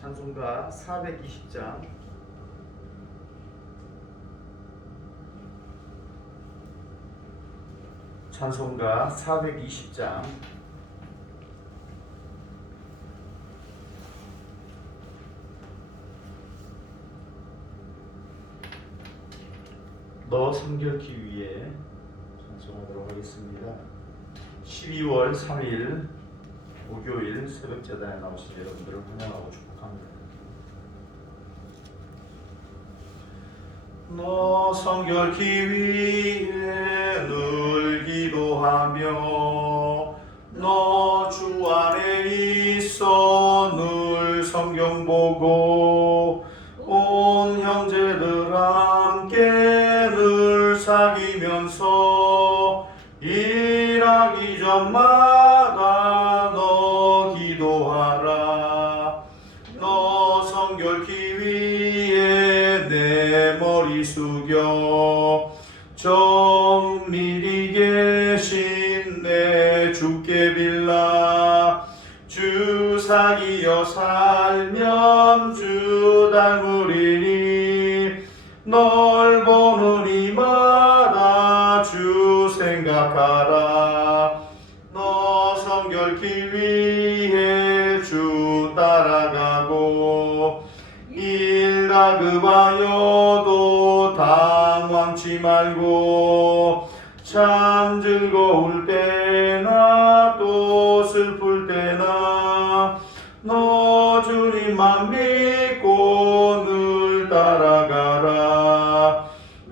찬송가 420장 찬송가 420장 너 성결기 위해 찬송하도록 하겠습니다. 12월 3일 목요일 새벽제단에 나오신 여러분들을 환영하고 축복합니다. 너 성결기 위해 늘 기도하며 너 주 안에 있어 늘 성경 보고 온 형제들 함께 늘 사귀면서 일하기 전마다 너 기도하라. 너 성결기 위해 내 머리 숙여 정밀히 계신 내 주께 빌라. 주 사귀어 살면 주 닮으리니 널 보는 이마다 주 생각하라. 너 성결기 위해 주 따라가고 일 다급하여도 당황치 말고 참 즐거울 때나 또 슬플 때나 너 주님만 믿고 늘 따라가라.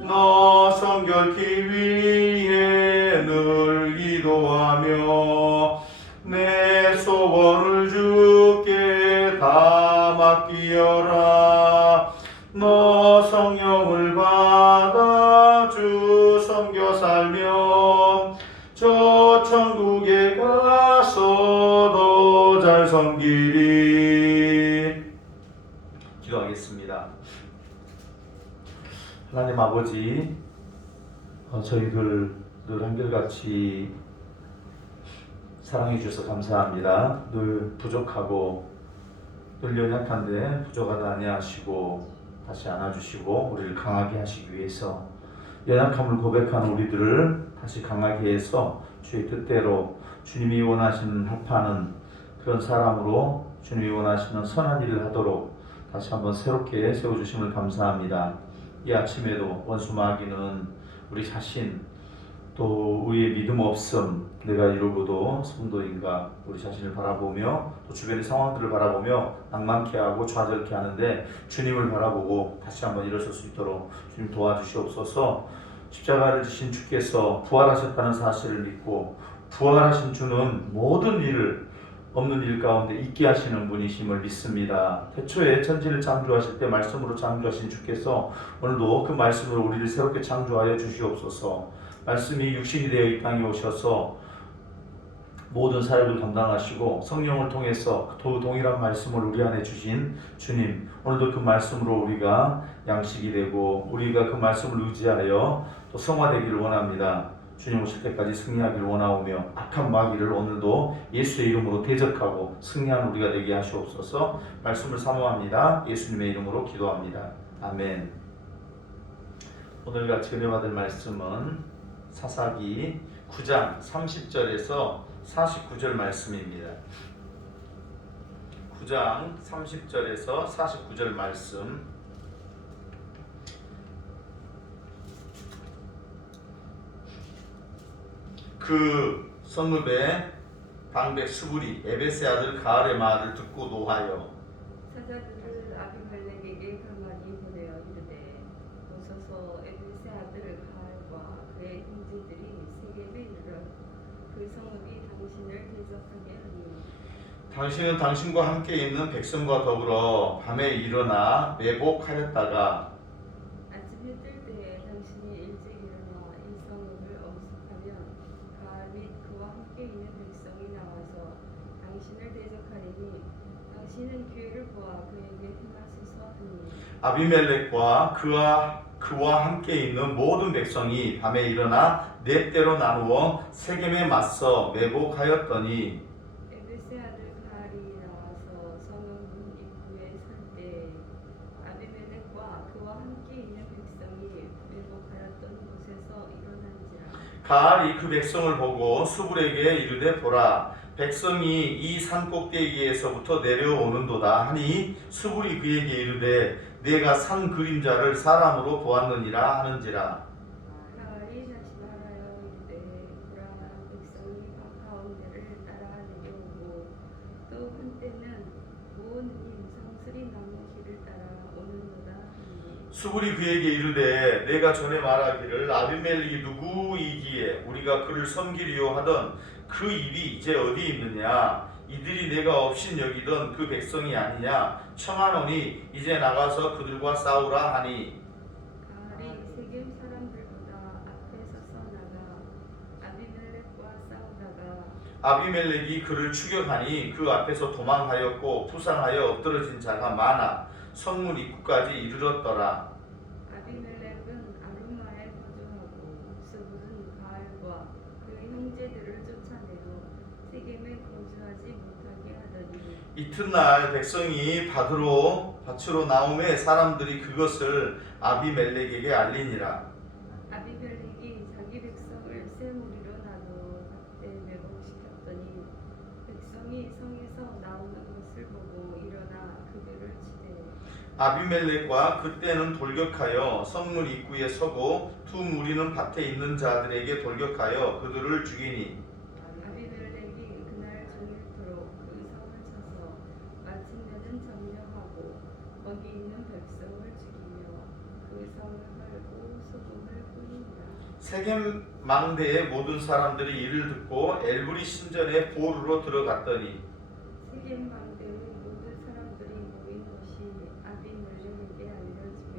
너 성결기 위해 늘 기도하며 내 소원을 주께 다 맡기어라. 너 성령을 받아 주 섬겨 살며 저 천국에 가서 더 잘 섬기리. 기도하겠습니다. 하나님 아버지, 저희들 늘 한결같이 사랑해 주셔서 감사합니다. 늘 부족하고 늘 연약한데 부족하다 아니하시고 다시 안아주시고 우리를 강하게 하시기 위해서 연약함을 고백하는 우리들을 다시 강하게 해서 주의 뜻대로 주님이 원하시는 합하는 그런 사람으로 주님이 원하시는 선한 일을 하도록 다시 한번 새롭게 세워주심을 감사합니다. 이 아침에도 원수 마귀는 우리 자신 또 우리의 믿음 없음, 내가 이러고도 성도인가 우리 자신을 바라보며 또 주변의 상황들을 바라보며 낭만케 하고 좌절케 하는데 주님을 바라보고 다시 한번 일어설 수 있도록 주님 도와주시옵소서. 십자가를 지신 주께서 부활하셨다는 사실을 믿고 부활하신 주는 모든 일을 없는 일 가운데 있게 하시는 분이심을 믿습니다. 태초에 천지를 창조하실 때 말씀으로 창조하신 주께서 오늘도 그 말씀으로 우리를 새롭게 창조하여 주시옵소서. 말씀이 육신이 되어 이 땅에 오셔서 모든 사역을 감당하시고 성령을 통해서 동일한 말씀을 우리 안에 주신 주님, 오늘도 그 말씀으로 우리가 양식이 되고 우리가 그 말씀을 의지하여 또 성화되기를 원합니다. 주님 오실 때까지 승리하기를 원하오며 악한 마귀를 오늘도 예수의 이름으로 대적하고 승리하는 우리가 되게 하시옵소서. 말씀을 사모합니다. 예수님의 이름으로 기도합니다. 아멘. 오늘 같이 은혜받을 말씀은 사사기 9장 30절에서 49절 말씀입니다. 9장 30절에서 49절 말씀. 그 성읍의 방백 스불이 에베스의 아들 가알의 말을 듣고 노하여 사자들을 아비멜렉에게 가만히 보내어 이르되 오소서 에베스의 아들 가알과 그의 형제들이 세겜에 이르러 그 성읍이 당신을 대적하게 하니 당신은 당신과 함께 있는 백성과 더불어 밤에 일어나 매복하였다가 아침에 뜰 때에 당신이 일찍 일어나 이 성읍을 엄습하면 가알 및 그와 함께 있는 백성이 나와서 당신을 대적하리니 당신은 기회를 보아 그에게 행하소서 하니 아비멜렉과 그와 함께 있는 모든 백성이 밤에 일어나 네 대로 나누어 세겜에 맞서 매복하였더니 에베스의 아들 가알이 나와서 성읍문 입구에 가알이 그 백성을 보고 수불에게 이르되 보라 백성이 이 산 꼭대기에서부터 내려오는도다 하니 수불이 그에게 이르되 내가 산 그림자를 사람으로 보았느니라 하는지라. 가을이 다시 말하여 이르되 보라 백성이 밭 가운데를 따라 내려오고 또 한때는 온 임성스리 나무 길을 따라 오는도다 하니 수불이 그에게 이르되 내가 전에 말하기를 아비멜렉이 누구이기에 우리가 그를 섬기리요 하던 그 입이 이제 어디 있느냐 이들이 내가 없인 여기던 그 백성이 아니냐 청하노니 이제 나가서 그들과 싸우라 하니 가을이 세겜 사람들보다 앞에 서서 나가 아비멜렉과 싸우다가 아비멜렉이 그를 추격하니 그 앞에서 도망하였고 부상하여 엎드러진 자가 많아 성문 입구까지 이르렀더라. 아비멜렉은 아루마에 거주하고 수불은 가알과 그 형제들을 쫓아내어 세겜에 거주하지 못하게 하더니 이튿날 백성이 밭으로 나오매 사람들이 그것을 아비멜렉에게 알리니라. 아비멜렉이 자기 백성을 세 무리로 나누어 밭에 매복시켰더니 백성이 성에서 나오는 것을 보고 일어나 그들을 치되 아비멜렉과 그때는 돌격하여 성문 입구에 서고 두 무리는 밭에 있는 자들에게 돌격하여 그들을 죽이니 아비멜렉이 그날 종일토록 그 성을 쳐서 마침내는 점령하고 거기 있는 백성을 죽이며 그 성을 헐고 소금을 뿌리니라. 세겜 망대의 모든 사람들이 이를 듣고 엘브리 신전의 보루로 들어갔더니 세겜 망대의 모든 사람들이 모인 것이 아비멜렉에게 알려지매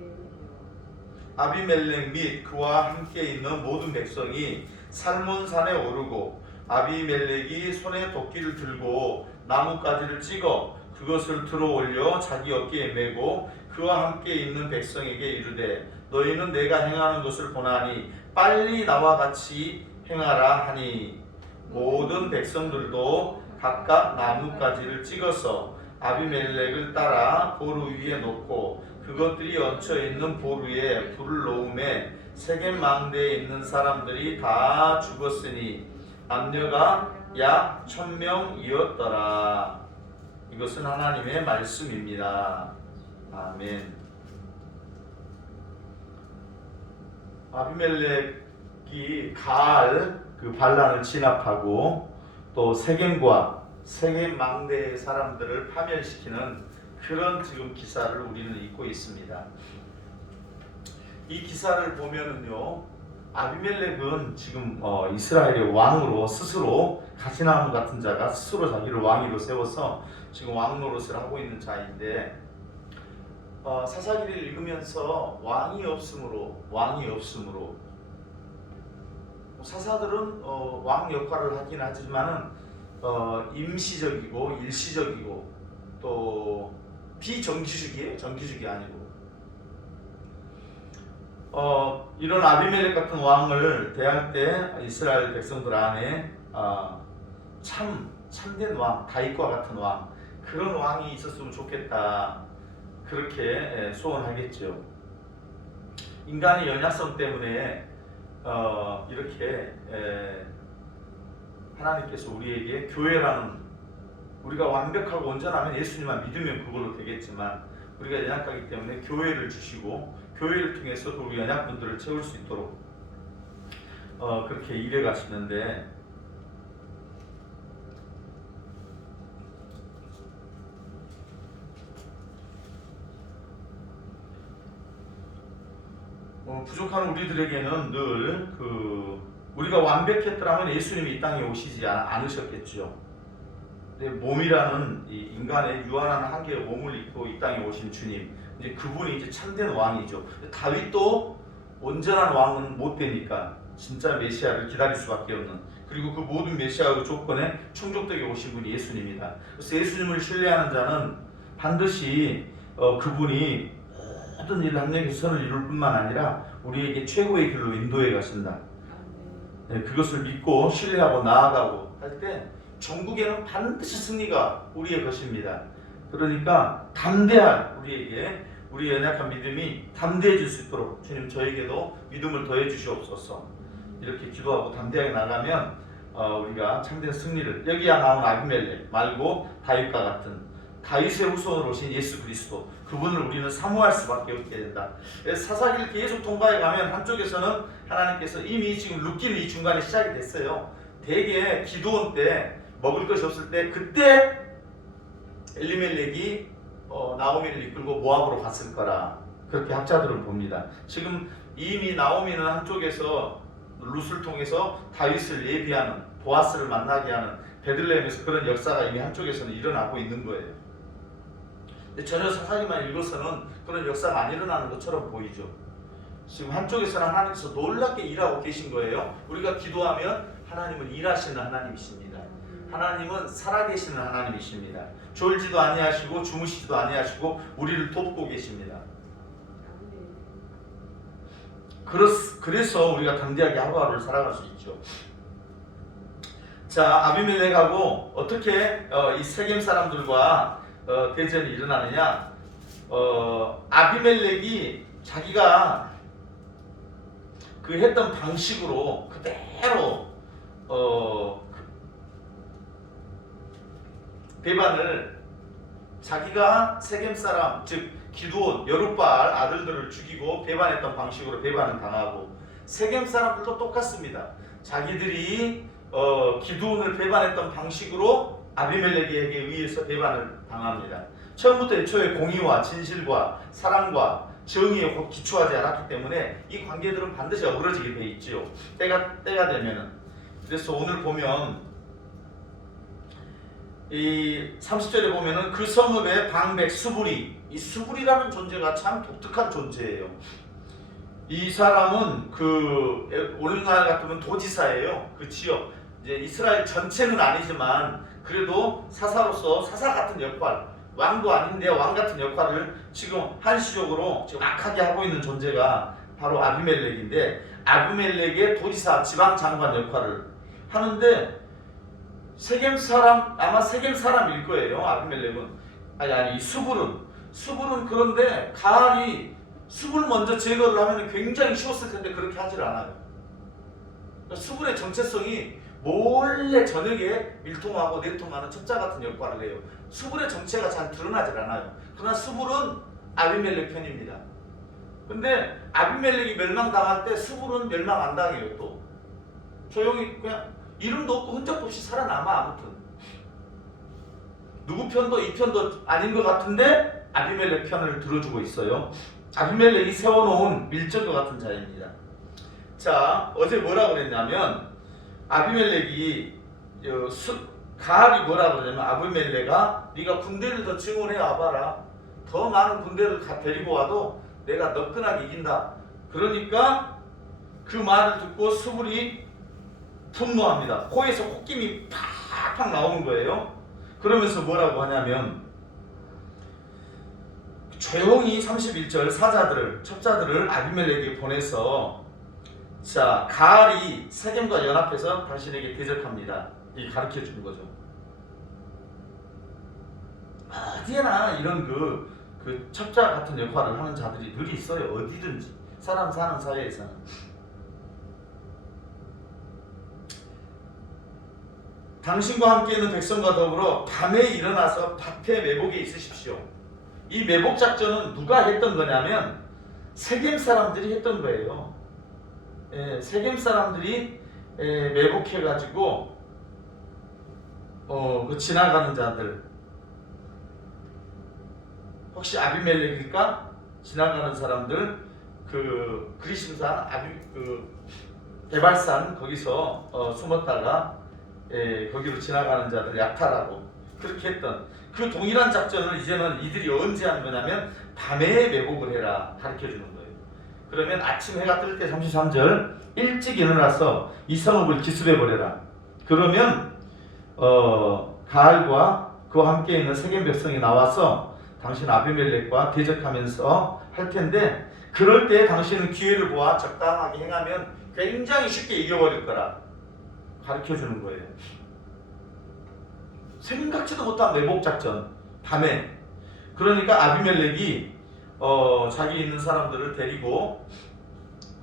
아비멜렉 및 그와 함께 있는 모든 백성이 살몬산에 오르고 아비멜렉이 손에 도끼를 들고 나뭇가지를 찍어 그것을 들어 올려 자기 어깨에 메고 그와 함께 있는 백성에게 이르되 너희는 내가 행하는 것을 보나니 빨리 나와 같이 행하라 하니 모든 백성들도 각각 나뭇가지를 찍어서 아비멜렉을 따라 보루 위에 놓고 그것들이 얹혀 있는 보루에 불을 놓음에 세겜 망대에 있는 사람들이 다 죽었으니 남녀가 약 1000명이었더라. 이것은 하나님의 말씀입니다. 아멘. 아비멜렉이 가알 그 반란을 진압하고 또 세겜과 세겜 망대의 사람들을 파멸시키는 그런 지금 기사를 우리는 읽고 있습니다. 이 기사를 보면은요, 아비멜렉은 지금 이스라엘의 왕으로 스스로 가시나무 같은 자가 스스로 자기를 왕위로 세워서 지금 왕 노릇을 하고 있는 자인데 사사기를 읽으면서 왕이 없으므로 사사들은 왕 역할을 하긴 하지만은 임시적이고 일시적이고 또 비정규직이에요. 정규직이 아니고 이런 아비멜렉 같은 왕을 대할 때 이스라엘 백성들 안에 참된 왕, 다윗과 같은 왕 그런 왕이 있었으면 좋겠다. 그렇게 소원하겠죠. 인간의 연약성 때문에 이렇게 하나님께서 우리에게 교회라는 우리가 완벽하고 온전하면 예수님만 믿으면 그걸로 되겠지만 우리가 연약하기 때문에 교회를 주시고 교회를 통해서도 우리 연약분들을 채울 수 있도록 그렇게 일해 가시는데 부족한 우리들에게는 늘 우리가 완벽했더라면 예수님이 이 땅에 오시지 않으셨겠죠. 몸이라는 이 인간의 유한한 한계의 몸을 입고 이 땅에 오신 주님, 이제 그분이 이제 참된 왕이죠. 다윗도 온전한 왕은 못 되니까 진짜 메시아를 기다릴 수밖에 없는, 그리고 그 모든 메시아의 조건에 충족되게 오신 분이 예수님이다. 그래서 예수님을 신뢰하는 자는 반드시 그분이 모든 일 합력의 선을 이룰 뿐만 아니라 우리에게 최고의 길로 인도해 가신다. 그것을 믿고 신뢰하고 나아가고 할 때 전국에는 반드시 승리가 우리의 것입니다. 그러니까 담대한 우리의 연약한 믿음이 담대해질 수 있도록 주님 저에게도 믿음을 더해 주시옵소서. 이렇게 기도하고 담대하게 나가면 우리가 참된 승리를, 여기야 나온 아비멜렉 말고 다윗과 같은 다윗의 후손으로 오신 예수 그리스도, 그분을 우리는 사모할 수밖에 없게 된다. 사사기를 계속 통과해 가면 한쪽에서는 하나님께서 이미 지금 룻기는 이 중간에 시작이 됐어요. 대개 기드온 때 먹을 것이 없을 때 그때 엘리멜렉이 나오미를 이끌고 모압으로 갔을 거라, 그렇게 학자들은 봅니다. 지금 이미 나오미는 한쪽에서 룻을 통해서 다윗을 예비하는, 보아스를 만나게 하는 베들레헴에서 그런 역사가 이미 한쪽에서는 일어나고 있는 거예요. 근데 전혀 사사기만 읽어서는 그런 역사가 안 일어나는 것처럼 보이죠. 지금 한쪽에서는 하나님께서 놀랍게 일하고 계신 거예요. 우리가 기도하면 하나님은 일하시는 하나님이십니다. 하나님은 살아계시는 하나님이십니다. 졸지도 아니하시고 주무시지도 아니하시고 우리를 돕고 계십니다. 그래서 우리가 담대하게 하루하루를 살아갈 수 있죠. 자, 아비멜렉하고 어떻게 이 세겜 사람들과 대전이 일어나느냐? 아비멜렉이 자기가 그 했던 방식으로 그대로 배반을, 자기가 세겜 사람 즉 기드온, 여룻바알 아들들을 죽이고 배반했던 방식으로 배반을 당하고, 세겜 사람들도 똑같습니다. 자기들이 기드온을 배반했던 방식으로 아비멜렉에게 의해서 배반을 당합니다. 처음부터 애초에 공의와 진실과 사랑과 정의에 기초하지 않았기 때문에 이 관계들은 반드시 어그러지게 돼 있지요. 때가 되면은. 그래서 오늘 보면 이 30절에 보면은 그 성읍의 방백 수부리, 이 수부리라는 존재가 참 독특한 존재예요. 이 사람은 오늘날 같으면 도지사예요. 그 지역, 이제 이스라엘 전체는 아니지만 그래도 사사로서 사사 같은 역할, 왕도 아닌데 왕 같은 역할을 지금 한시적으로 지금 악하게 하고 있는 존재가 바로 아비멜렉인데, 아비멜렉의 도지사 지방 장관 역할을 하는데, 세겜 사람, 아마 세겜 사람일 거예요. 아비멜렉은 아니 수불은 그런데 가알이 수불 먼저 제거를 하면 굉장히 쉬웠을 텐데 그렇게 하질 않아요. 그러니까 수불의 정체성이 몰래 저녁에 밀통하고 내통하는 첩자 같은 역할을 해요. 수불의 정체가 잘 드러나질 않아요. 그러나 수불은 아비멜렉 편입니다. 근데 아비멜렉이 멸망당할 때 수불은 멸망 안 당해요. 또 조용히 그냥 이름도 없고 흔적도 없이 살아남아. 아무튼 누구 편도 이 편도 아닌 것 같은데 아비멜렉 편을 들어주고 있어요. 아비멜렉이 세워놓은 밀정과 같은 자입니다. 자, 어제 뭐라 그랬냐면 아비멜렉이 가알이 뭐라 그러냐면, 아비멜렉아 네가 군대를 더 증원해 와봐라. 더 많은 군대를 데리고 와도 내가 너끈하게 이긴다. 그러니까 그 말을 듣고 수불이 분노합니다. 코에서 콧김이 팍팍 나오는 거예요. 그러면서 뭐라고 하냐면, 조용히 31절 사자들을, 첩자들을 아비멜렉에게 보내서, 자, 가알이 세겜과 연합해서 당신에게 대적합니다. 이 가르쳐 주는 거죠. 어디에나 이런 그 첩자 같은 역할을 하는 자들이 늘 있어요. 어디든지 사람 사는 사회에서는. 당신과 함께 있는 백성과 더불어 밤에 일어나서 밭에 매복에 있으십시오. 이 매복 작전은 누가 했던 거냐면 세겜 사람들이 했던 거예요. 세겜 사람들이 매복해가지고 그 지나가는 자들, 혹시 아비멜렉일까? 지나가는 사람들, 그 그리심산 개발산 거기서 숨었다가 거기로 지나가는 자들 약탈하고 그렇게 했던 그 동일한 작전을 이제는 이들이 언제 하는 거냐면 밤에 매복을 해라 가르쳐 주는 거예요. 그러면 아침 해가 뜰 때 33절 일찍 일어나서 이 성읍을 기습해 버려라. 그러면 가알과 그와 함께 있는 세겜 백성이 나와서 당신 아비멜렉과 대적하면서 할 텐데, 그럴 때 당신은 기회를 보아 적당하게 행하면 굉장히 쉽게 이겨버릴 거라 가르쳐 주는 거예요. 생각지도 못한 매복 작전, 밤에. 그러니까 아비멜렉이 자기 있는 사람들을 데리고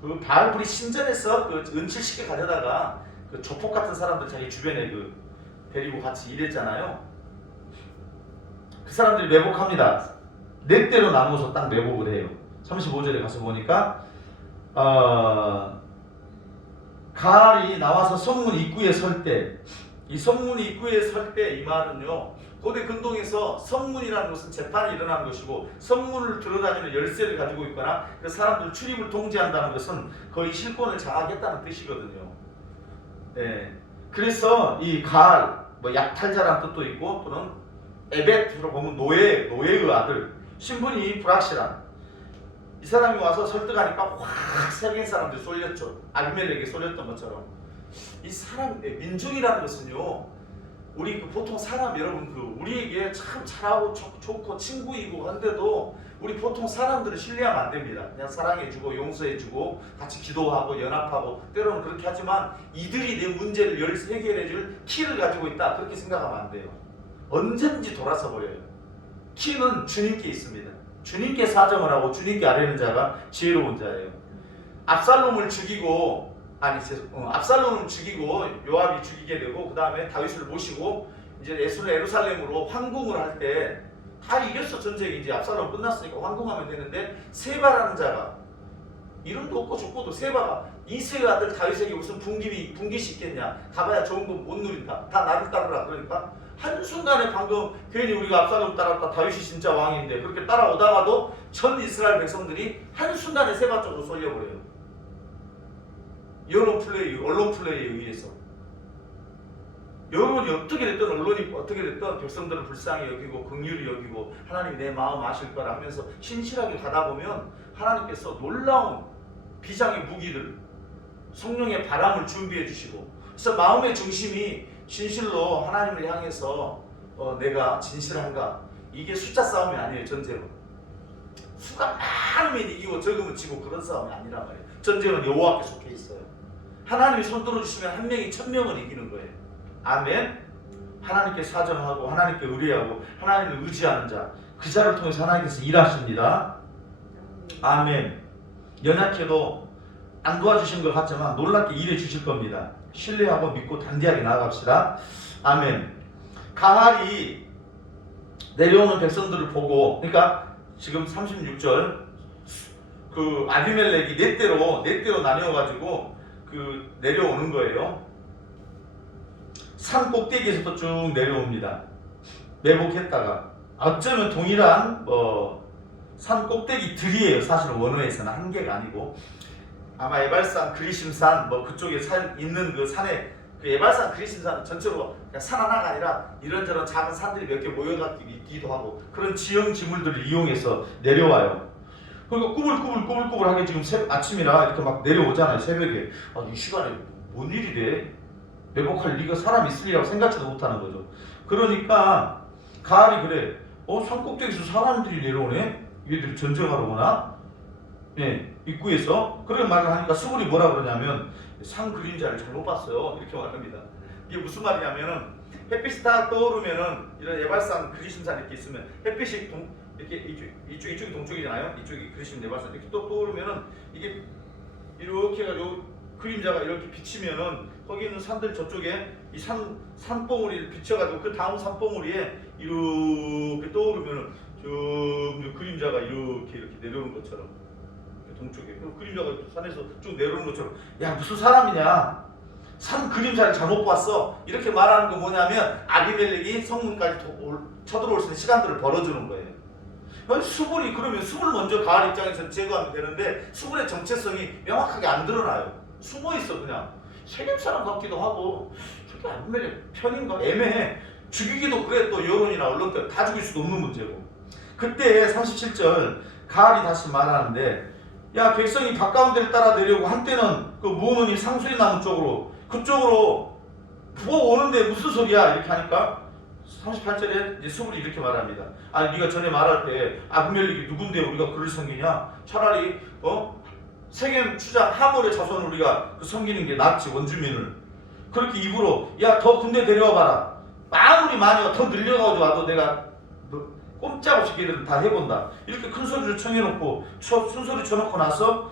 그 바알불이 신전에서 그 은칠시켜 가져다가 그 조폭 같은 사람들 자기 주변에 그 데리고 같이 일했잖아요. 그 사람들이 매복합니다. 네 대로 나누어서 딱 매복을 해요. 35절에 가서 보니까 가알이 나와서 성문 입구에 설 때, 이 성문 입구에 설 때 이 말은요, 고대 근동에서 성문이라는 것은 재판이 일어나는 것이고, 성문을 들어다니는 열쇠를 가지고 있거나 그 사람들 출입을 통제한다는 것은 거의 실권을 장악했다는 뜻이거든요. 네. 그래서 이 가알, 뭐 약탈자라는 뜻도 있고, 또는 에벳으로 보면 노예의 아들, 신분이 불확실한 이 사람이 와서 설득하니까 확 세계 사람들이 쏠렸죠. 아비멜렉에 쏠렸던 것처럼. 이 사람, 민족이라는 것은요, 우리 그 보통 사람 여러분 그 우리에게 참 잘하고 좋고 친구이고 한데도 우리 보통 사람들을 신뢰하면 안 됩니다. 그냥 사랑해주고 용서해주고 같이 기도하고 연합하고 때로는 그렇게 하지만 이들이 내 문제를 해결해줄 키를 가지고 있다 그렇게 생각하면 안 돼요. 언제든지 돌아서 버려요. 키는 주님께 있습니다. 주님께 사정을 하고 주님께 아뢰는 자가 지혜로운 자예요. 압살롬을 죽이고 요압이 죽이게 되고 그 다음에 다윗을 모시고 이제 예루살렘으로 황궁을 할 때 다 이겼어. 전쟁이 이제 압살롬 끝났으니까 황궁하면 되는데 세바라는 자가 이름도 없고 족보도 세바가 이새의 아들 다윗에게 무슨 분깃이 있겠냐, 가봐야 좋은 거 못 누린다, 다 나를 따르라. 그러니까 한순간에 방금 괜히 우리가 압살롬 따랐다, 다윗이 진짜 왕인데 그렇게 따라오다가도 전 이스라엘 백성들이 한순간에 세바 쪽으로 쏠려버려요. 언론 플레이에 의해서. 여론이 어떻게 됐든 언론이 어떻게 됐든 백성들을 불쌍히 여기고 긍휼히 여기고 하나님이 내 마음 아실 거라 하면서 신실하게 가다 보면 하나님께서 놀라운 비장의 무기들, 성령의 바람을 준비해 주시고, 그래서 마음의 중심이 진실로 하나님을 향해서 내가 진실한가, 이게 숫자 싸움이 아니에요. 전쟁은 수가 많으면 이기고 적으면 지고 그런 싸움이 아니란 말이에요. 전쟁은 여호와께 속해 있어요. 하나님이 손들어 주시면 한 명이 1000명을 이기는 거예요. 아멘. 하나님께 사정하고 하나님께 의뢰하고 하나님을 의지하는 자, 그 자를 통해서 하나님께서 일하십니다. 아멘. 연약해도 안 도와주신 것 같지만 놀랍게 일해 주실 겁니다. 신뢰하고 믿고 단디하게 나아갑시다. 아멘. 가알이 내려오는 백성들을 보고, 그러니까 지금 36절 그 아비멜렉이 네 대로 나뉘어가지고 그 내려오는 거예요. 산 꼭대기에서도 쭉 내려옵니다. 매복했다가 어쩌면 동일한 산 꼭대기들이에요. 사실은 원어에서는 한 개가 아니고 아마 에발산, 그리심산 그쪽에 있는 그 산에 그 에발산, 그리심산 전체로 그냥 산 하나가 아니라 이런저런 작은 산들이 몇 개 모여있기도 하고 그런 지형지물들을 이용해서 내려와요. 그러니까 꾸불꾸불하게 지금 아침이라 이렇게 막 내려오잖아요. 새벽에. 이 시간에 뭔 일이 돼? 매복할 리가 사람이 있으리라고 생각지도 못하는 거죠. 그러니까 가알이 그래. 산꼭대기에서 사람들이 내려오네? 얘들이 전쟁하러 오나? 예, 입구에서 그런 말을 하니까 스불이 뭐라 그러냐면 산 그림자를 잘못 봤어요. 이렇게 말합니다. 이게 무슨 말이냐면은 햇빛이 딱 떠오르면은 이런 예발산, 그리심산 이렇게 있으면 햇빛이 이렇게 이쪽이 동쪽이잖아요. 이쪽이 그리심, 예발산 이렇게 또 떠오르면은 이게 이렇게 해가지고 그림자가 이렇게 비치면은 거기 있는 산들 저쪽에 이 산봉우리를 비춰가지고 그 다음 산봉우리에 이렇게 떠오르면은 저 그림자가 이렇게 내려오는 것처럼 동쪽에 그 그림자가 산에서 쭉 내려오는 것처럼 야 무슨 사람이냐 산 그림자를 잘못 봤어 이렇게 말하는 건 뭐냐면 아비멜렉이 성문까지 쳐들어올 수 있는 시간들을 벌어주는 거예요. 수불이 그러면 수불 먼저 가알 입장에서 제거하면 되는데 수불의 정체성이 명확하게 안 드러나요. 숨어있어. 그냥 세겜 사람 같기도 하고 저게 아비멜렉 편인가 애매해. 죽이기도 그래. 또 여론이나 언론들 다 죽일 수도 없는 문제고. 그때 37절 가알이 다시 말하는데 야 백성이 가까운 데를 따라 내려오고 한때는 그 무어노님 상수리 나무 쪽으로 그쪽으로 부어오는데 무슨 소리야 이렇게 하니까 38절에 이제 스불이 이렇게 말합니다. 아니 네가 전에 말할 때 아비멜렉이 누군데 우리가 그를 섬기냐? 차라리 세겜 추장 하몰의 자손을 우리가 섬기는 게 낫지. 원주민을 그렇게 입으로 야 더 군대 데려와 봐라. 아무리 많이 더 늘려가지고 와도 내가 꼼짝없이 걔들을 다 해본다. 이렇게 큰 소리를 청해놓고 순소리 쳐놓고 나서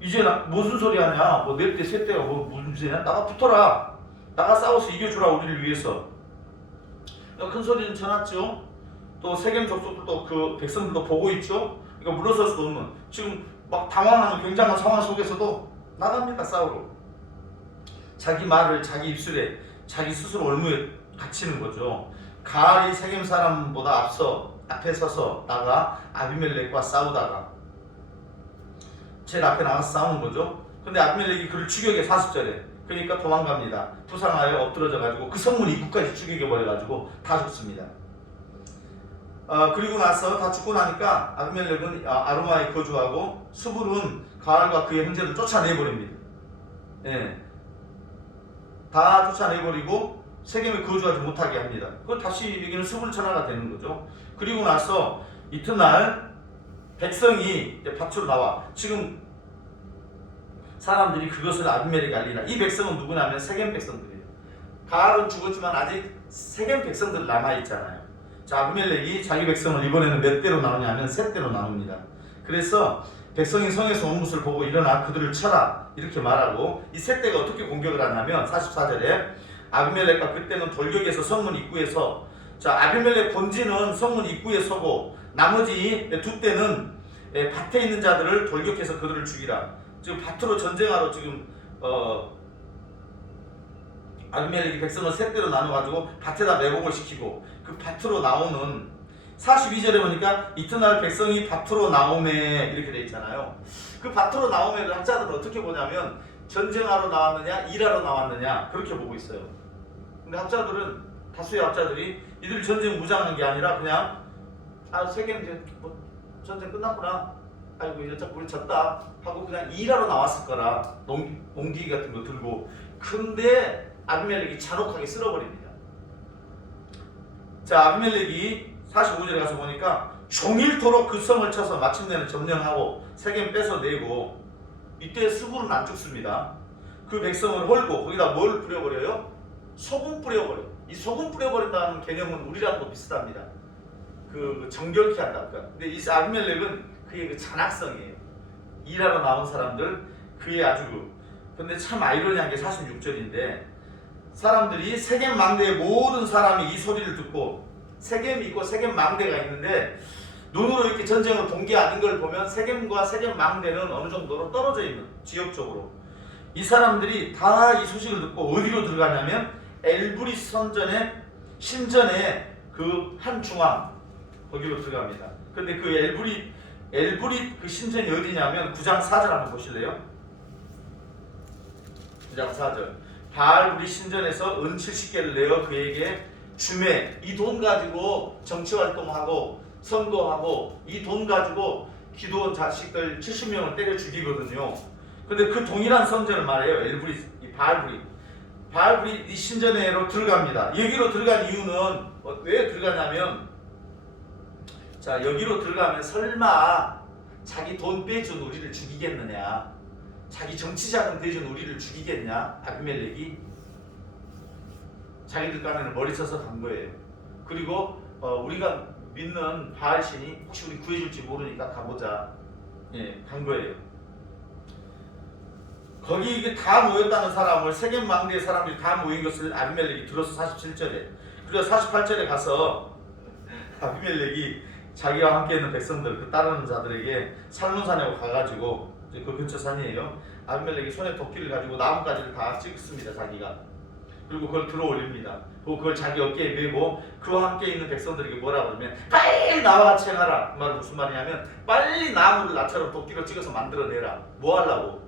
이제 무슨 소리 하냐? 뭐 넷대 셋대가 뭐 무슨 문제냐? 나가 붙어라. 나가 싸워서 이겨주라 우리를 위해서. 큰 소리는 쳐놨죠. 또 세겜 족속도 그 백성들도 보고 있죠. 그러니까 물러설 수 없는 지금 막 당황하는 굉장한 상황 속에서도 나갑니다 싸우러. 자기 말을 자기 입술에 자기 스스로 올무에 갇히는 거죠. 가알이 세겜 사람보다 앞에 서서 나가 아비멜렉과 싸우다가 제일 앞에 나가서 싸우는 거죠. 근데 아비멜렉이 그를 추격해 40절에. 그러니까 도망갑니다. 부상하여 엎드러져 가지고 그 성문 입구까지 추격해 버려 가지고 다 죽습니다. 그리고 나서 다 죽고 나니까 아비멜렉은 아르마에 거주하고 수불은 가알과 그의 형제를 쫓아내 버립니다. 예. 다 쫓아내 버리고 세겜에 거주하지 못하게 합니다. 그걸 다시 여기는 수불 천하가 되는 거죠. 그리고 나서 이튿날 백성이 이제 밭으로 나와. 지금 사람들이 그것을 아비멜렉이 알리라. 이 백성은 누구냐면 세겜 백성들이에요. 가알은 죽었지만 아직 세겜 백성들 남아있잖아요. 자, 아비멜렉이 자기 백성을 이번에는 몇 대로 나누냐면 셋 대로 나눕니다. 그래서 백성이 성에서 온 것을 보고 일어나 그들을 쳐라 이렇게 말하고 이 셋 대가 어떻게 공격을 하냐면 44절에 아비멜렉과 그때는 돌격에서 성문 입구에서 자 아비멜렉 본진은 성문 입구에 서고 나머지 두 대는 밭에 있는 자들을 돌격해서 그들을 죽이라. 지금 밭으로 전쟁하러 지금 아비멜렉이 백성을 셋 대로 나눠가지고 밭에다 매복을 시키고 그 밭으로 나오는 42절에 보니까 이튿날 백성이 밭으로 나오매 이렇게 돼 있잖아요. 그 밭으로 나오매를 학자들은 어떻게 보냐면 전쟁하러 나왔느냐 일하러 나왔느냐 그렇게 보고 있어요. 근데 학자들은 다수의 학자들이 이들 전쟁 무장한 게 아니라 그냥 세겜 이제 뭐 전쟁 끝났구나. 아이고 이제 우리 졌다 하고 그냥 일하러 나왔을 거라 농기기 같은 거 들고. 근데 아비멜렉이 잔혹하게 쓸어버립니다. 자 아비멜렉이 45절에 가서 보니까 종일토록 그 성을 쳐서 마침내는 점령하고 세겜 뺏어내고 이때 수불은 안 죽습니다. 그 백성을 홀고 거기다 뭘 뿌려버려요? 소금 뿌려버려. 이 소금 뿌려버린다는 개념은 우리랑도 비슷합니다. 그 정결케 한다. 근데 이 아비멜렉은 그의 그 잔악성이에요. 일하러 나온 사람들 그의 아주 근데 참 아이러니한 게 46절인데 사람들이 세겜 망대의 모든 사람이 이 소리를 듣고 세겜이 있고 세겜 망대가 있는데 눈으로 이렇게 전쟁을 본 게 아닌 걸 보면 세겜과 세겜 망대는 어느 정도로 떨어져 있는 지역적으로 이 사람들이 다 이 소식을 듣고 어디로 들어가냐면 엘브릿 선전의 신전의 그 한 중앙 거기로 들어갑니다. 근데 그 엘브릿 그 신전이 어디냐면 9장 4절 한번 보실래요? 9장 4절 바알브릿 신전에서 은 70개를 내어 그에게 주매 이 돈 가지고 정치활동하고 선거하고 이 돈 가지고 기도원 자식들 70명을 때려 죽이거든요. 근데 그 동일한 선전을 말해요. 엘브릿, 이 바알브릿 이 신전에로 들어갑니다. 여기로 들어간 이유는 왜 들어가냐면 자 여기로 들어가면 설마 자기 돈 빼준 우리를 죽이겠느냐, 자기 정치자금 대준 우리를 죽이겠냐, 아비멜렉이 자기들 간에는 머리 써서 간 거예요. 그리고 우리가 믿는 바알신이 혹시 우리 구해줄지 모르니까 가보자. 예, 간 거예요. 거기 이게 다 모였다는 사람을 세겜 망대의 사람들이 다 모인 것을 아비멜렉이 들어서 47절에 그래서 48절에 가서 아비멜렉이 자기와 함께 있는 백성들 그 따르는 자들에게 살문산에 가가지고 그 근처 산이에요. 아비멜렉이 손에 도끼를 가지고 나뭇가지를 다 찍습니다. 자기가. 그리고 그걸 들어 올립니다. 그리고 그걸 자기 어깨에 메고 그와 함께 있는 백성들에게 뭐라 그러면 빨리 나와 같이 행하라. 그 말은 무슨 말이냐면 빨리 나무를 나처럼 도끼로 찍어서 만들어내라. 뭐 하려고?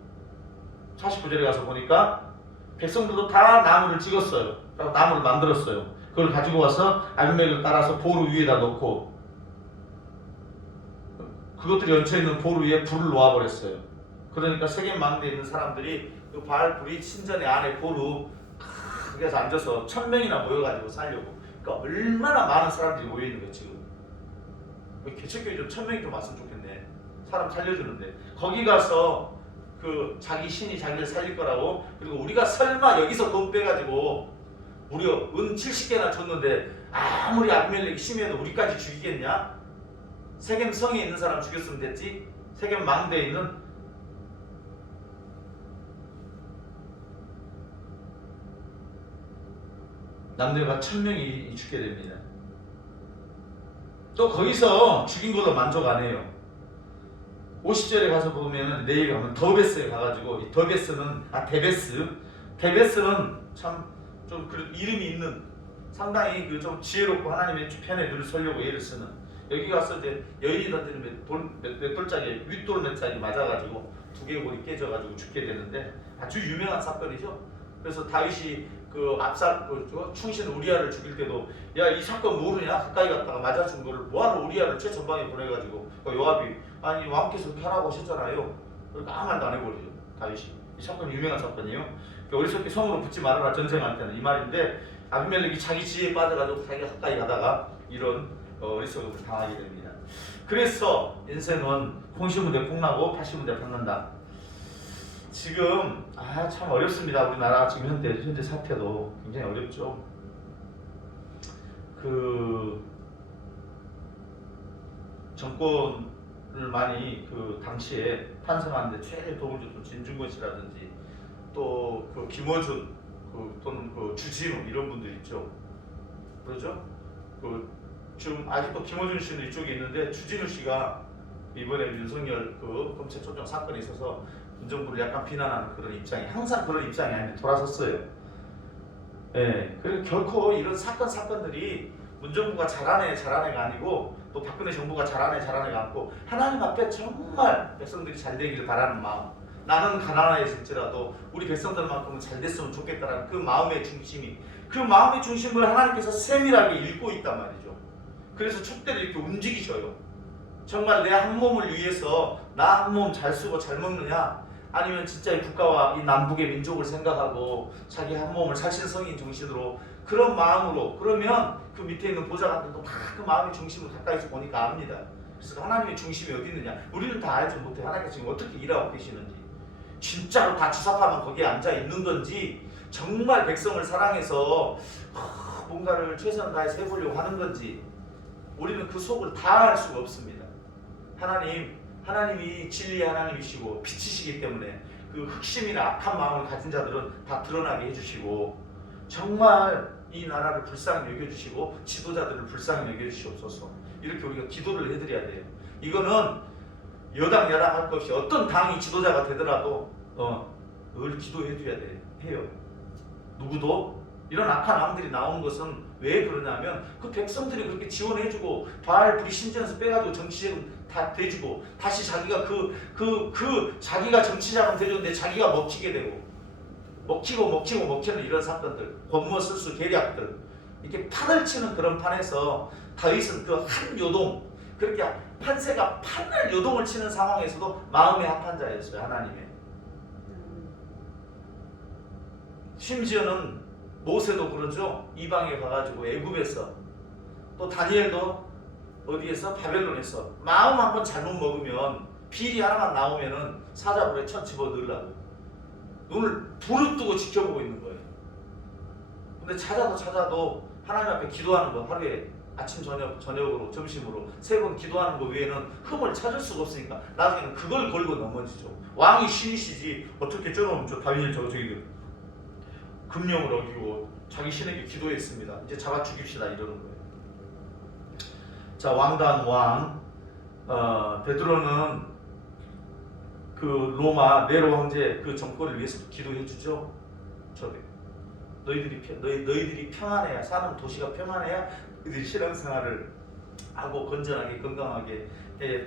49절에 가서 보니까 백성들도 다 나무를 찍었어요. 나무를 만들었어요. 그걸 가지고 와서 아비멜렉을 따라서 보루 위에다 놓고 그것들이 얹혀있는 보루 위에 불을 놓아버렸어요. 그러니까 세겜 망대에 있는 사람들이 그 바알브릿 신전의 안에 보루 그래서 앉아서 1000명이나 모여가지고 살려고. 그러니까 얼마나 많은 사람들이 모여있는 거야 지금. 개척교회 좀 1000명이 좀 왔으면 좋겠네. 사람 살려주는데 거기 가서 그 자기 신이 자기를 살릴 거라고. 그리고 우리가 설마 여기서 돈 빼가지고 우리 은 70개나 줬는데 아무리 아비멜렉이 심해도 우리까지 죽이겠냐? 세겜 성에 있는 사람 죽였으면 됐지. 세겜 망대에 있는 남녀가 1000명이 죽게 됩니다. 또 거기서 죽인 걸로 만족 안 해요. 50절에 가서 보면은 내일 가면 더베스에 가가지고 이 더베스는 데베스는 참 좀 이름이 있는 상당히 그 좀 지혜롭고 하나님의 편에 늘 서려고 애를 쓰는, 여기 가서 이제 여인이 던지는 몇 돌짜리 윗돌 몇 짜리 맞아가지고 두개골이 깨져가지고 죽게 되는데 아주 유명한 사건이죠. 그래서 다윗이 그 충신 우리아를 죽일 때도 야 이 사건 모르냐? 가까이 갔다가 맞아 죽은 거를 뭐하러 우리아를 최전방에 보내가지고 요압이 아니 왕께서 그렇게 하라고 하셨잖아요. 그러니까 아무 말도 안 해버리죠 다윗이. 이 사건이 유명한 사건이에요. 어리석게 성으로 붙지 말아라 전쟁할 때는 이 말인데, 아비멜렉이 자기 지혜에 빠져가지고 자기가 가까이 가다가 이런 어리석음을 당하게 됩니다. 그래서 인생은 콩 심은 데 콩나고 팥 심은 데 팥난다. 지금 참 어렵습니다. 우리나라 지금 현재 사태도 굉장히 어렵죠. 그 정권을 많이 그 당시에 탄생하는데 최대 도움을 줬던 진중권 씨라든지 또 그 김어준 또는 그 주진우 이런 분들 있죠. 그렇죠? 지금 아직도 김어준 씨는 이쪽에 있는데 주진우 씨가 이번에 윤석열 그 검찰총장 사건에 있어서 문정부를 약간 비난하는 그런 입장이, 항상 그런 입장이 아닌데 돌아섰어요. 예, 그리고 결코 이런 사건들이 문정부가 잘하네가 아니고 또 박근혜 정부가 잘하네가 아니고 하나님 앞에 정말 백성들이 잘 되기를 바라는 마음, 나는 가난하였을지라도 우리 백성들만큼은 잘 됐으면 좋겠다라는 그 마음의 중심이, 그 마음의 중심을 하나님께서 세밀하게 읽고 있단 말이죠. 그래서 촛대를 이렇게 움직이셔요. 정말 내 한 몸을 위해서 나 한 몸 잘 쓰고 잘 먹느냐, 아니면 진짜 이 국가와 이 남북의 민족을 생각하고 자기 한 몸을 살신성인 중심으로 그런 마음으로, 그러면 그 밑에 있는 보좌관들도 다 그 마음의 중심을 가까이서 보니까 압니다. 그래서 하나님의 중심이 어디 있느냐, 우리는 다 알지 못해. 하나님께서 지금 어떻게 일하고 계시는지, 진짜로 다 주사파만 거기에 앉아 있는 건지, 정말 백성을 사랑해서 뭔가를 최선을 다해서 해보려고 하는 건지, 우리는 그 속을 다 알 수가 없습니다. 하나님이 진리의 하나님이시고 빛이시기 때문에 그 흑심이나 악한 마음을 가진 자들은 다 드러나게 해주시고, 정말 이 나라를 불쌍히 여겨주시고 지도자들을 불쌍히 여겨주시옵소서. 이렇게 우리가 기도를 해드려야 돼요. 이거는 여당 야당 할 것 없이 어떤 당이 지도자가 되더라도 늘 기도해줘야 해요. 누구도 이런 악한 왕들이 나오는 것은 왜 그러냐면 그 백성들이 그렇게 지원해주고 바알 불신전에서 빼가지고 정치자금 다 대주고 다시 자기가 자기가 정치자금 대주는데 자기가 먹히게 되고 먹히는 이런 사건들, 권모술수 계략들, 이렇게 판을 치는 그런 판에서 다윗은 그 한 요동, 그렇게 판세가 판을 요동을 치는 상황에서도 마음의 합한 자였어요. 하나님의. 심지어는 모세도 그러죠. 이방에 가가지고 애굽에서, 또 다니엘도 어디에서, 바벨론에서 마음 한번 잘못 먹으면 비리 하나만 나오면은 사자불에 쳐 집어 넣으려고 눈을 부릅뜨고 지켜보고 있는 거예요. 근데 찾아도 하나님 앞에 기도하는 거, 하루에 아침 저녁으로 점심으로 3번 기도하는 거 외에는 흠을 찾을 수가 없으니까 나중에는 그걸 걸고 넘어지죠. 왕이 신이시지 어떻게 저놈 다윗을 저기 금령을 어기고 자기 신에게 기도했습니다. 이제 잡아 죽입시다 이러는 거예요. 자, 왕단 왕 베드로는 그 로마 네로 황제 그 정권을 위해서 기도해 주죠. 너희들이 평안해야, 사는 도시가 평안해야 너희들이 신앙생활을 하고 건전하게 건강하게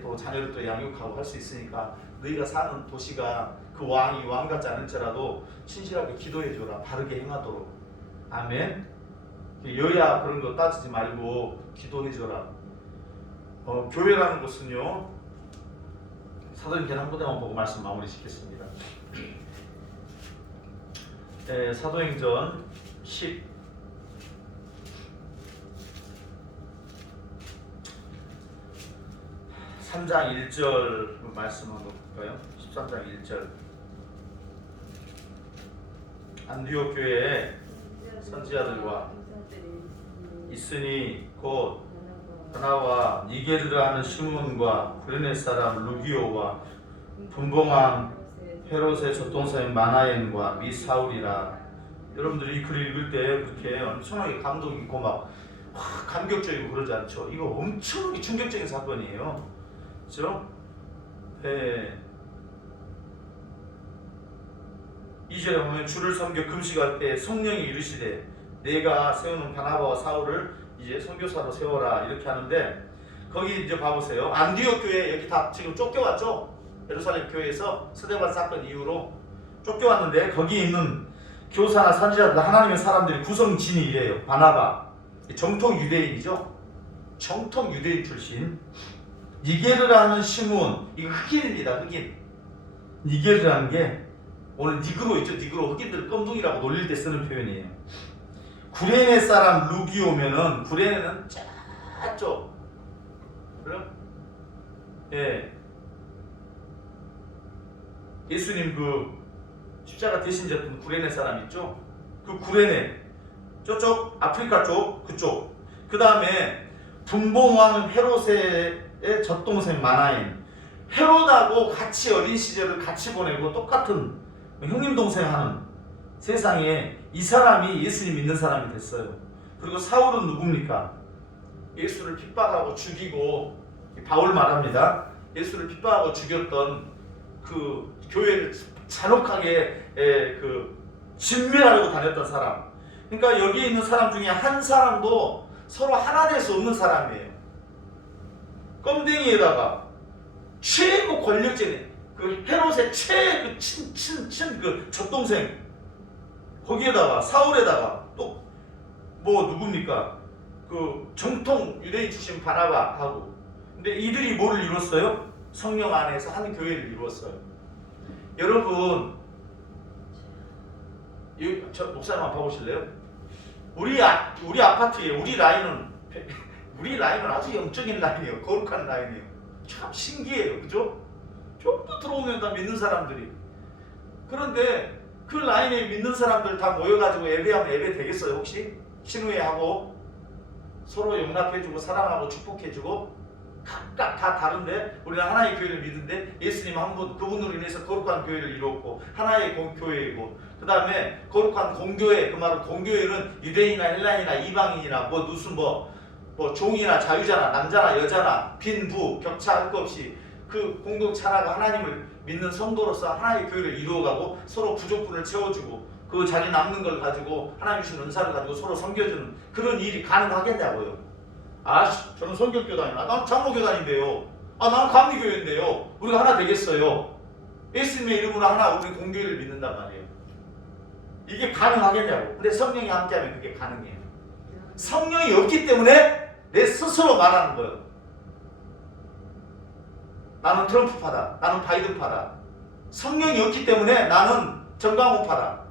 또 자녀를 또 양육하고 할 수 있으니까 너희가 사는 도시가 그 왕이 왕 같지 않을지라도 신실하게 기도해 줘라. 바르게 행하도록. 아멘. 여야 그런 거 따지지 말고 기도해 줘라. 교회라는 것은요, 사도행전 한 군데만 보고 말씀 마무리 짓겠습니다. 사도행전 13장 1절 말씀 한번 볼까요? 13장 1절. 안디옥 교회에 선지자들과 있으니 곧 하나와 니게르를 하는 시몬과 구레네 사람 루기오와 분봉왕 헤롯의 조동서인 마나엔과 미 사울이라. 여러분들이 이 글을 읽을 때 그렇게 엄청나게 감동 있고 막 감격적이고 그러지 않죠. 이거 엄청나게 충격적인 사건이에요. 그렇죠? 네. 2절에 보면 주를 섬겨 금식할 때 성령이 이르시되 내가 세우는 바나바와 사울을 이제 선교사로 세워라 이렇게 하는데 거기 이제 봐보세요. 안디옥 교회 여기 다 지금 쫓겨왔죠. 예루살렘 교회에서 스데반 사건 이후로 쫓겨왔는데 거기 있는 교사나 선지자들 하나님의 사람들이 구성진이래요. 바나바 정통 유대인이죠. 정통 유대인 출신. 니게르라는 시므온 이거 흑인입니다. 흑인. 니게르라는 게 오늘 니그로 있죠. 니그로 흑인들 껌둥이라고 놀릴 때 쓰는 표현이에요. 구레네 사람 룩이 오면은 구레네는 저쪽 그럼 예 예수님 그 십자가 대신 졌던 구레네 사람 있죠. 그 구레네 저쪽 아프리카 쪽 그쪽 그 다음에 분봉왕 헤롯의 젖동생 마나임 헤롯하고 같이 어린 시절을 같이 보내고 똑같은 형님 동생 하는 세상에 이 사람이 예수님 믿는 사람이 됐어요. 그리고 사울은 누굽니까? 예수를 핍박하고 죽이고 바울 말합니다. 예수를 핍박하고 죽였던 그 교회를 잔혹하게 그 진멸하려고 다녔던 사람. 그러니까 여기 있는 사람 중에 한 사람도 서로 하나 될 수 없는 사람이에요. 껌댕이에다가 최고 권력쟁이 그 헤롯의 최고 그 젖동생 거기에다가 사울에다가 또 뭐 누굽니까? 그 정통 유대인 출신 바나바하고 근데 이들이 뭐를 이뤘어요? 성령 안에서 한 교회를 이루었어요. 여러분 저 목사님 한번 봐보실래요? 우리 아파트에 우리 라인은 아주 영적인 라인이에요. 거룩한 라인이에요. 참 신기해요. 그죠? 전부 들어오면 다 믿는 사람들이. 그런데 그 라인에 믿는 사람들 다 모여가지고 예배하면 예배 되겠어요? 혹시? 신우회하고 서로 용납해주고 사랑하고 축복해주고 각각 다 다른데 우리는 하나의 교회를 믿는데 예수님 한 분 그분으로 인해서 거룩한 교회를 이루었고 하나의 교회이고 그 다음에 거룩한 공교회 그 말은 공교회는 유대인이나 헬라인이나 이방인이나 뭐 무슨 뭐 종이나 자유자나 남자나 여자나 빈부 격차할 것 없이 그 공동체 하나가 하나님을 믿는 성도로서 하나의 교회를 이루어가고 서로 부족분을 채워주고 그 자기 남는 걸 가지고 하나님 주신 은사를 가지고 서로 섬겨주는 그런 일이 가능하겠냐고요. 저는 성결교단이에요. 난 장로교단인데요. 나는 감리교회인데요. 우리가 하나 되겠어요. 예수님의 이름으로 하나 우리 공교회를 믿는단 말이에요. 이게 가능하겠냐고. 근데 성령이 함께하면 그게 가능해요. 성령이 없기 때문에 내 스스로 말하는 거예요. 나는 트럼프파다. 나는 바이든파다. 성령이 없기 때문에 나는 정강훈파다.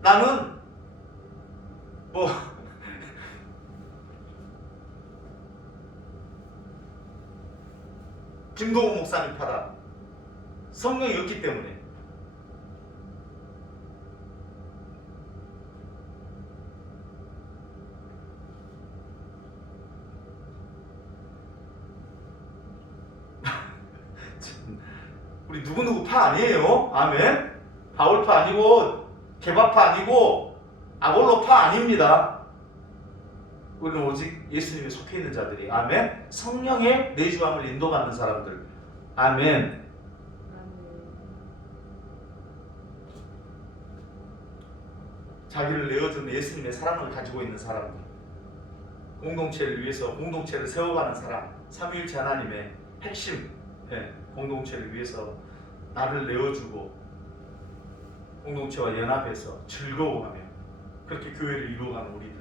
나는 김동호 목사님 파다. 성령이 없기 때문에. 우리 누구누구 파 아니에요. 아멘. 바울파 아니고 개바파 아니고 아볼로파 아닙니다. 우리는 오직 예수님에 속해 있는 자들이. 아멘. 성령의 내주함을 인도받는 사람들. 아멘. 자기를 내어주는 예수님의 사랑을 가지고 있는 사람들. 공동체를 위해서 공동체를 세워가는 사람. 삼위일체 하나님의 핵심 공동체를 위해서 나를 내어주고 공동체와 연합해서 즐거워하며 그렇게 교회를 이루어가는 우리들.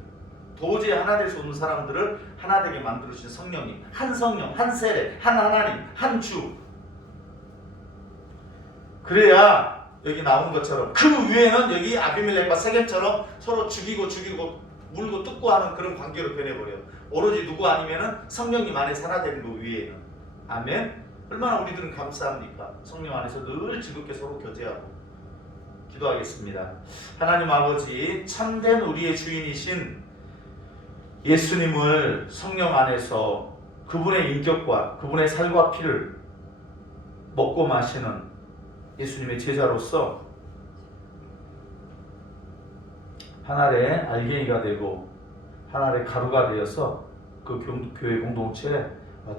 도저히 하나 될 수 없는 사람들을 하나 되게 만들어주신 성령님. 한 성령, 한 세례, 한 하나님, 한 주. 그래야 여기 나온 것처럼 그 위에는 여기 아비멜렉과 세겜처럼 서로 죽이고 물고 뜯고 하는 그런 관계로 변해버려요. 오로지 누구 아니면은 성령님 안에 살아되는 그 위에는. 아멘. 얼마나 우리들은 감사합니까? 성령 안에서 늘 즐겁게 서로 교제하고. 기도하겠습니다. 하나님 아버지, 참된 우리의 주인이신 예수님을 성령 안에서 그분의 인격과 그분의 살과 피를 먹고 마시는 예수님의 제자로서 한 알의 알갱이가 되고 한 알의 가루가 되어서 그 교회 공동체에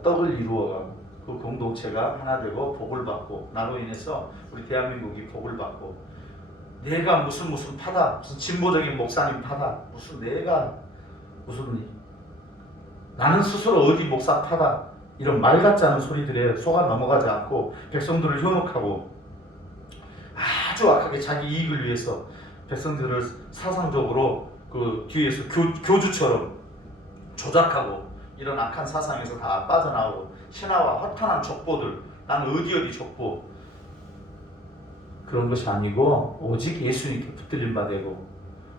떡을 이루어가고 그 공동체가 하나 되고 복을 받고 나로 인해서 우리 대한민국이 복을 받고 내가 무슨 파다 무슨 진보적인 목사님 파다 무슨 내가 무슨 나는 스스로 어디 목사 파다 이런 말 같지 않은 소리들에 속아 넘어가지 않고 백성들을 현혹하고 아주 악하게 자기 이익을 위해서 백성들을 사상적으로 그 뒤에서 교주처럼 조작하고 이런 악한 사상에서 다 빠져나오고 신화와 허탄한 족보들 나는 어디 족보 그런 것이 아니고 오직 예수님께 붙들림 받고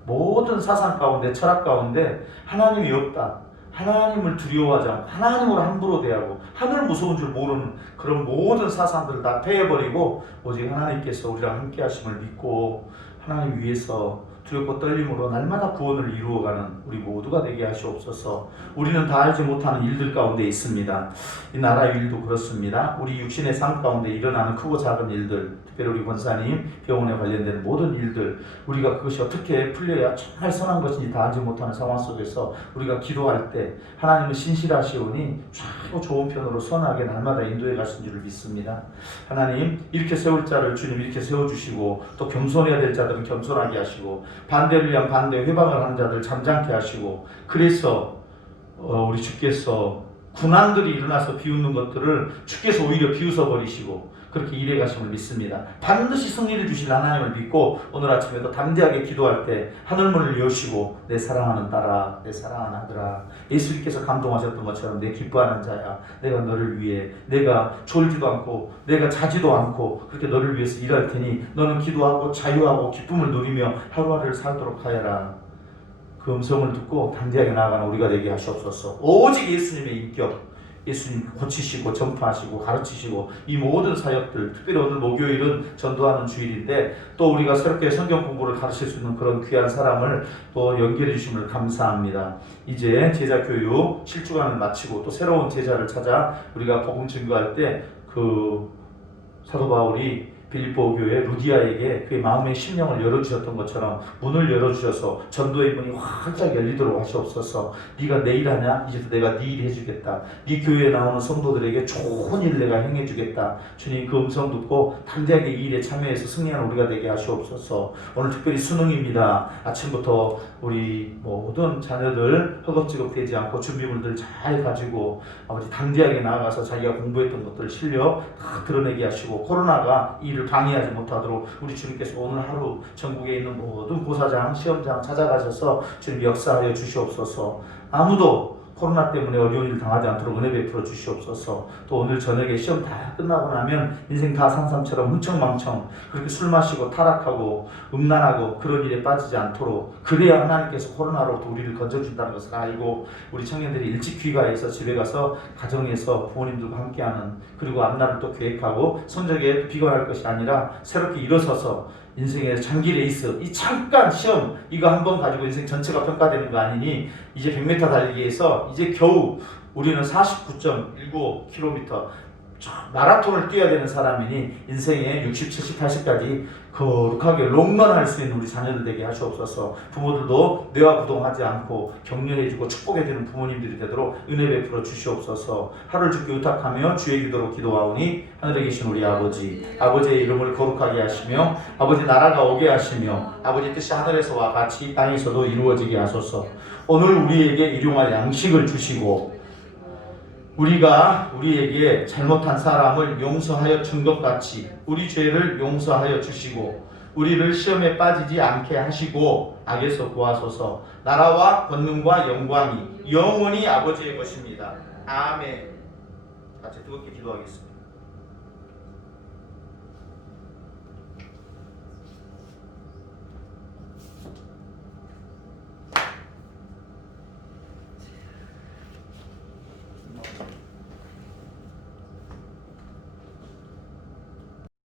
모든 사상 가운데 철학 가운데 하나님이 없다 하나님을 두려워하지 않고 하나님으로 함부로 대하고 하늘 무서운 줄 모르는 그런 모든 사상들을 다 패해버리고 오직 하나님께서 우리랑 함께 하심을 믿고 하나님 위해서 두렵고 떨림으로 날마다 구원을 이루어가는 우리 모두가 되게 하시옵소서. 우리는 다 알지 못하는 일들 가운데 있습니다. 이 나라의 일도 그렇습니다. 우리 육신의 삶 가운데 일어나는 크고 작은 일들, 특별히 우리 권사님 병원에 관련된 모든 일들, 우리가 그것이 어떻게 풀려야 정말 선한 것인지 다 알지 못하는 상황 속에서 우리가 기도할 때 하나님은 신실하시오니 최고 좋은 편으로 선하게 날마다 인도해 가신 줄을 믿습니다. 하나님 이렇게 세울 자를 주님 이렇게 세워주시고 또 겸손해야 될 자들은 겸손하게 하시고 반대를 위한 반대 회방을 하는 자들 잠잠케 하시고 그래서 우리 주께서 군왕들이 일어나서 비웃는 것들을 주께서 오히려 비웃어 버리시고 그렇게 일해 가심을 믿습니다. 반드시 승리를 주실 하나님을 믿고 오늘 아침에도 담대하게 기도할 때 하늘문을 여시고 내 사랑하는 딸아 내 사랑하는 아들아 예수님께서 감동하셨던 것처럼 내 기뻐하는 자야 내가 너를 위해 내가 졸지도 않고 내가 자지도 않고 그렇게 너를 위해서 일할 테니 너는 기도하고 자유하고 기쁨을 누리며 하루하루를 살도록 하여라. 그 음성을 듣고 담대하게 나아가는 우리가 되게 하시옵소서. 오직 예수님의 인격 예수님 고치시고 전파하시고 가르치시고 이 모든 사역들 특별히 오늘 목요일은 전도하는 주일인데 또 우리가 새롭게 성경 공부를 가르칠 수 있는 그런 귀한 사람을 또 연결해 주심을 감사합니다. 이제 제자 교육 7주간을 마치고 또 새로운 제자를 찾아 우리가 복음 증거할 때 그 사도 바울이 빌립보 교회 루디아에게 그의 마음의 심령을 열어주셨던 것처럼 문을 열어주셔서 전도의 문이 활짝 열리도록 하시옵소서. 네가 내 일하냐? 이제부터 내가 네 일 해주겠다. 네 교회에 나오는 성도들에게 좋은 일 내가 행해주겠다. 주님 그 음성 듣고 담대하게 이 일에 참여해서 승리하는 우리가 되게 하시옵소서. 오늘 특별히 수능입니다. 아침부터 우리 모든 자녀들 허겁지겁 되지 않고 준비물들 잘 가지고 아버지 담대하게 나아가서 자기가 공부했던 것들을 실력 다 드러내게 하시고 코로나가 이 일을 방해하지 못하도록 우리 주님께서 오늘 하루 전국에 있는 모든 고사장, 시험장 찾아가셔서 주님 역사하여 주시옵소서. 아무도 코로나 때문에 어려운 일 당하지 않도록 은혜 베풀어 주시옵소서. 또 오늘 저녁에 시험 다 끝나고 나면 인생 다 산삼처럼 흥청망청 그렇게 술 마시고 타락하고 음란하고 그런 일에 빠지지 않도록 그래야 하나님께서 코로나로부터 우리를 건져준다는 것을 알고 우리 청년들이 일찍 귀가해서 집에 가서 가정에서 부모님들과 함께하는 그리고 앞날을 또 계획하고 성적에 비관할 것이 아니라 새롭게 일어서서 인생의 장기 레이스 이 잠깐 시험 이거 한 번 가지고 인생 전체가 평가되는 거 아니니 이제 100m 달리기에서 이제 겨우 우리는 49.19km 마라톤을 뛰어야 되는 사람이니 인생의 60, 70, 80까지 거룩하게 롱런할 수 있는 우리 자녀들 되게 하시옵소서. 부모들도 뇌화부동하지 않고 격려해주고 축복해주는 부모님들이 되도록 은혜 베풀어 주시옵소서. 하루를 주께 의탁하며 주의 기도로 기도하오니 하늘에 계신 우리 아버지 아버지의 이름을 거룩하게 하시며 아버지 나라가 오게 하시며 아버지 뜻이 하늘에서와 같이 땅에서도 이루어지게 하소서. 오늘 우리에게 일용할 양식을 주시고 우리가 우리에게 잘못한 사람을 용서하여 준 것 같이 우리 죄를 용서하여 주시고 우리를 시험에 빠지지 않게 하시고 악에서 구하소서. 나라와 권능과 영광이 영원히 아버지의 것입니다. 아멘. 같이 뜨겁게 기도하겠습니다.